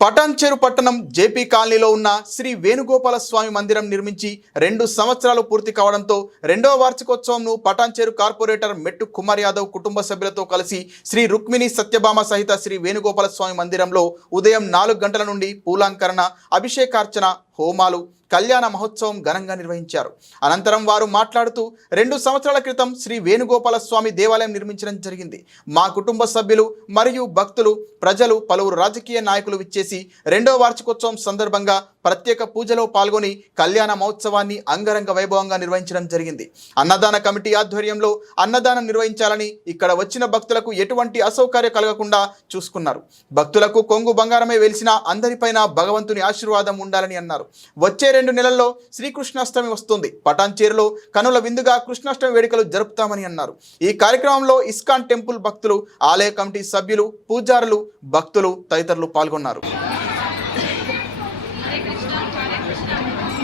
పటాన్చెరు పట్టణం జేపీ కాలనీలో ఉన్న శ్రీ వేణుగోపాల స్వామి మందిరం నిర్మించి రెండు సంవత్సరాలు పూర్తి కావడంతో రెండవ వార్షికోత్సవంను పటాన్చెరు కార్పొరేటర్ మెట్టు కుమార్ యాదవ్ కుటుంబ సభ్యులతో కలిసి శ్రీ రుక్మిణి సత్యభామ సహిత శ్రీ వేణుగోపాల స్వామి మందిరంలో ఉదయం నాలుగు గంటల నుండి పూలాంకరణ అభిషేకార్చన హోమాలు కళ్యాణ మహోత్సవం ఘనంగా నిర్వహించారు. అనంతరం వారు మాట్లాడుతూ రెండు సంవత్సరాల క్రితం శ్రీ వేణుగోపాల స్వామి దేవాలయం నిర్మించడం జరిగింది. మా కుటుంబ సభ్యులు మరియు భక్తులు ప్రజలు పలువురు రాజకీయ నాయకులు విచ్చేసి రెండో వార్షికోత్సవం సందర్భంగా ప్రత్యేక పూజలో పాల్గొని కళ్యాణ మహోత్సవాన్ని అంగరంగ వైభవంగా నిర్వహించడం జరిగింది. అన్నదాన కమిటీ ఆధ్వర్యంలో అన్నదానం నిర్వహించాలని ఇక్కడ వచ్చిన భక్తులకు ఎటువంటి అసౌకర్యం కలగకుండా చూసుకున్నారు. భక్తులకు కొంగు బంగారమే వెలిసిన అందరిపైన భగవంతుని ఆశీర్వాదం ఉండాలని అన్నారు. వచ్చే రెండు నెలల్లో శ్రీకృష్ణాష్టమి వస్తుంది. పటాన్చేరులో కనుల విందుగా కృష్ణాష్టమి వేడుకలు జరుపుతామని అన్నారు. ఈ కార్యక్రమంలో ఇస్కాన్ టెంపుల్ భక్తులు ఆలయ కమిటీ సభ్యులు పూజారులు భక్తులు తదితరులు పాల్గొన్నారు.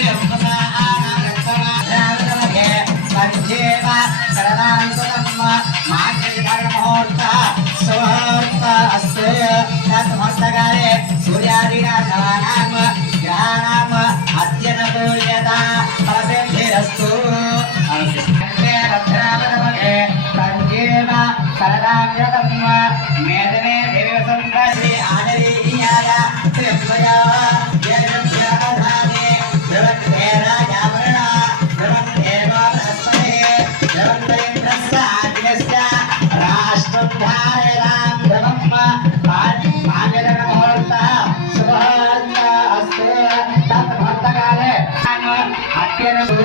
జయదృభ్యోధానే శ్రీయస్మసానామృతమహే పంచేవ శరణాంతరం మాఘర్మహోర్త సుముహూర్త అస్తు తత్ముహూర్తకాలే సూర్యాదినాథానాం గ్రహాణాం Get him.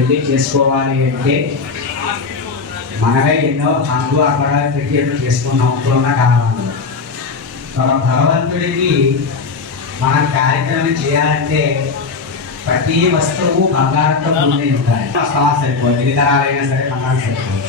పెళ్ళి చేసుకోవాలి అంటే మనమే ఎన్నో అందు అక్కడ పెట్టి ఎన్నో చేసుకున్నాం ఇప్పుడున్న కాలంలో. మన భగవంతుడికి మన కార్యక్రమం చేయాలంటే ప్రతి వస్తువు బంగారంతో ముందే ఉంటాయి వస్తావా సరిపోదు ఎన్ని తరాలైనా సరే బంగారం సరిపోదు.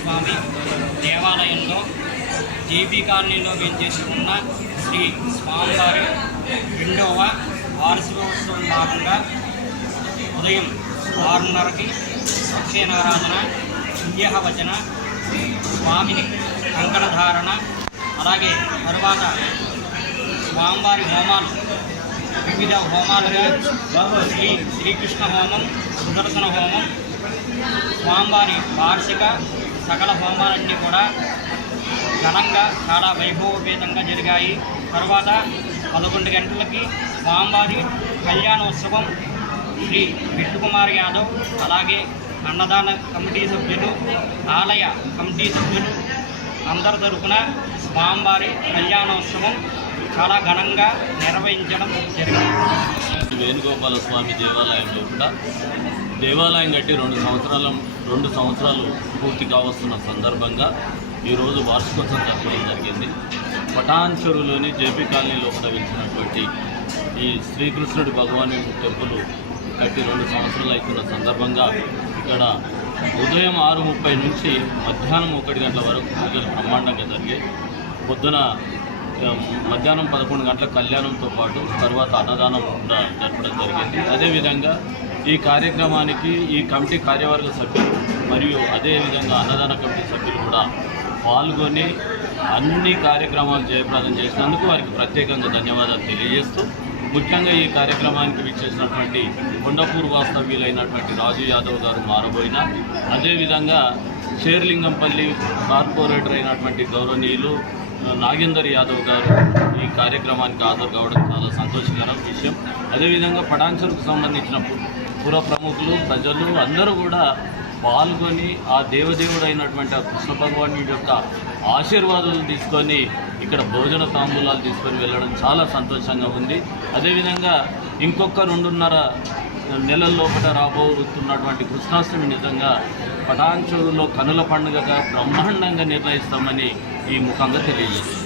స్వామి దేవాలయంలో జేబీ కాలనీలో వేంచేసి ఉన్న శ్రీ స్వామివారి రెండవ వార్షికోత్సవం భాగంగా ఉదయం ఆరున్నరకి అక్షయనారాధన వచన స్వామిని కంకణధారణ అలాగే తరువాత స్వామివారి హోమాలు వివిధ హోమాలుగా శ్రీ శ్రీకృష్ణ హోమం సుదర్శన హోమం స్వామివారి వార్షిక సకల హోమాలన్నీ కూడా ఘనంగా చాలా వైభవపేతంగా జరిగాయి. తర్వాత పదకొండు గంటలకి స్వామివారి కళ్యాణోత్సవం శ్రీ విష్ణుకుమార్ యాదవ్ అలాగే అన్నదాన కమిటీ సభ్యులు ఆలయ కమిటీ సభ్యులు అందరి తరపున స్వామివారి కళ్యాణోత్సవం చాలా ఘనంగా నిర్వహించడం జరిగింది. వేణుగోపాల స్వామి దేవాలయంలో కూడా దేవాలయం కట్టి రెండు సంవత్సరాల రెండు సంవత్సరాలు పూర్తి కావస్తున్న సందర్భంగా ఈరోజు వార్షికోత్సవం జరపడం జరిగింది. పటాన్ చెరువులోని జేపీ కాలనీ లోపల వెలిసినటువంటి ఈ శ్రీకృష్ణుడి భగవాన్ టెంపుల్ కట్టి రెండు సంవత్సరాలు అవుతున్న సందర్భంగా ఇక్కడ ఉదయం ఆరు ముప్పై నుంచి మధ్యాహ్నం ఒకటి గంటల వరకు పూజలు బ్రహ్మాండంగా జరిగాయి. పొద్దున మధ్యాహ్నం పదకొండు గంటల కళ్యాణంతో పాటు తర్వాత అన్నదానం కూడా జరపడం జరిగింది. అదేవిధంగా ఈ కార్యక్రమానికి ఈ కమిటీ కార్యవర్గ సభ్యులు మరియు అదేవిధంగా అన్నదాన కమిటీ సభ్యులు కూడా పాల్గొని అన్ని కార్యక్రమాలు జయప్రదం చేసినందుకు వారికి ప్రత్యేకంగా ధన్యవాదాలు తెలియజేస్తూ ముఖ్యంగా ఈ కార్యక్రమానికి విచ్చేసినటువంటి కొండపూర్ వాస్తవ్యులైనటువంటి రాజు యాదవ్ గారు మారబోయిన అదేవిధంగా షేర్లింగంపల్లి కార్పొరేటర్ అయినటువంటి గౌరవనీయులు నాగేందర్ యాదవ్ గారు ఈ కార్యక్రమానికి హాజరు కావడం చాలా సంతోషకర విషయం. అదేవిధంగా పటాన్సర్కు సంబంధించిన పుర ప్రముఖులు ప్రజలు అందరూ కూడా పాల్గొని ఆ దేవదేవుడైనటువంటి ఆ కృష్ణ భగవానుడి యొక్క ఆశీర్వాదాలు తీసుకొని ఇక్కడ భోజన తాంబూలాలు తీసుకొని వెళ్ళడం చాలా సంతోషంగా ఉంది. అదేవిధంగా ఇంకొక రెండున్నర నెలల లోపల రాబోతున్నటువంటి కృష్ణాష్టమి నిజంగా పటాన్చూరులో కనుల పండుగగా బ్రహ్మాండంగా నిర్ణయిస్తామని ఈ ముఖంగా తెలియజేస్తుంది.